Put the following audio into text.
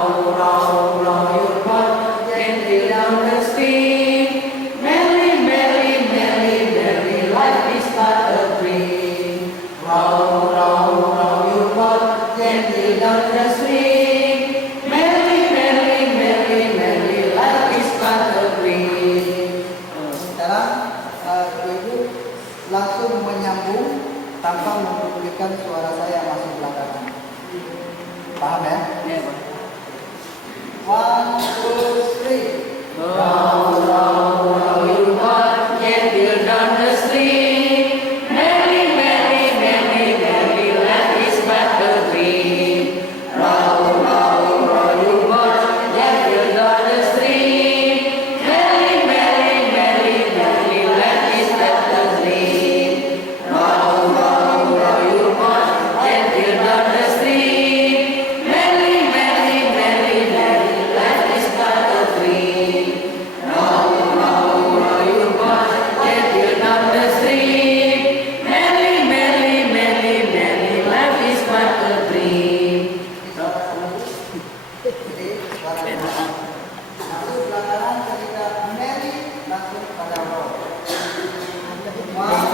Row, row, row your boat gently down the stream. Merrily, merrily, merrily, merrily, life is but a dream. Row, row, row your boat gently down the stream. Merrily, merrily, merrily, merrily, life is but a dream. Sekarang Ibu langsung menyambung tanpa mempedulikan suara saya masih belakangan. Paham ya? Ya, 1, 2, 3. row, row, row your boat gently down the stream. Merrily, merrily, merrily, merrily, life is but a dream. Row, row, row your boat gently down the stream. Merrily, merrily, merrily, merrily, life is but a dream. Row, row, row your boat gently down the stream. Merrily, merrily, merrily, merrily, life is but a dream. Row, row, row your boat gently down the stream. Merrily, merrily, merrily, merrily, life is but a dream. Jadi suara belakang. Masuk belakangan ketika Mary langsung pada row. 1,